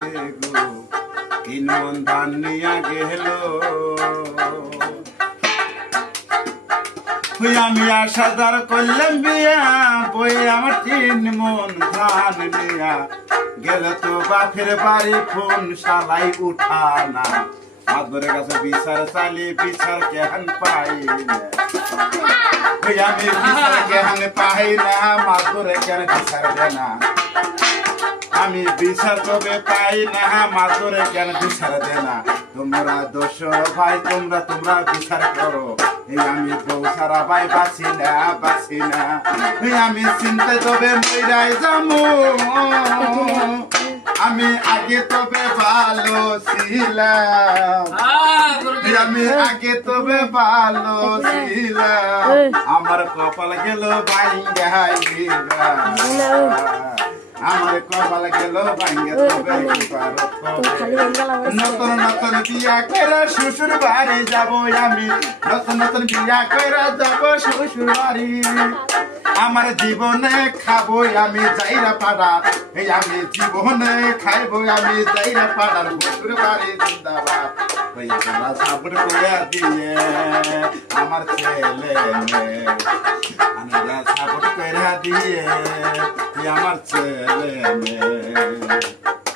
গো তিন মন ধান নিয়া গেল আমি আশাদার করলাম বিয়া বই আমার তিন মন ধান নিয়া গেল তো বাপের বাড়ি ফোন শালাই উঠানা মাদুরের কাছে বিচার চালি বিচার কেহান পাই না আমি বিচার কেহান পাই না মাদুরে কেন বিচার দে না আমি বিচার তবে পাই না মাদুরে কেন বিচার দে না তোমরা দোষ ভাই তোমরা বিচার করো আমি বউ সারা ভাই বাঁচি না আমি চিনতে তবে মইরাই যামু আমি আগে তবে ভালো ছিলাম আমি আগে তবে ভালো ছিলাম আমার কপাল গেল ভাঙ্গা আমার কপাল গেল ভাঙ্গে তবে নতুন নতুন বিয়া করে শ্বশুর বাড়ি যাব আমি নতুন বিয়া করে যাব শ্বশুর বাড়ি আমার জীবনে খাবো আমি যাইরা পাড়া এই আমি জীবনে খাইবো আমি যাইরা পাড়ার শ্বশুর বাড়ি জিন্দাবাদ তোমরা সাপোর্ট করে দিয়ে আমার ছেলে আমরা সাপোর্ট করে দিয়ে আমার ছেলে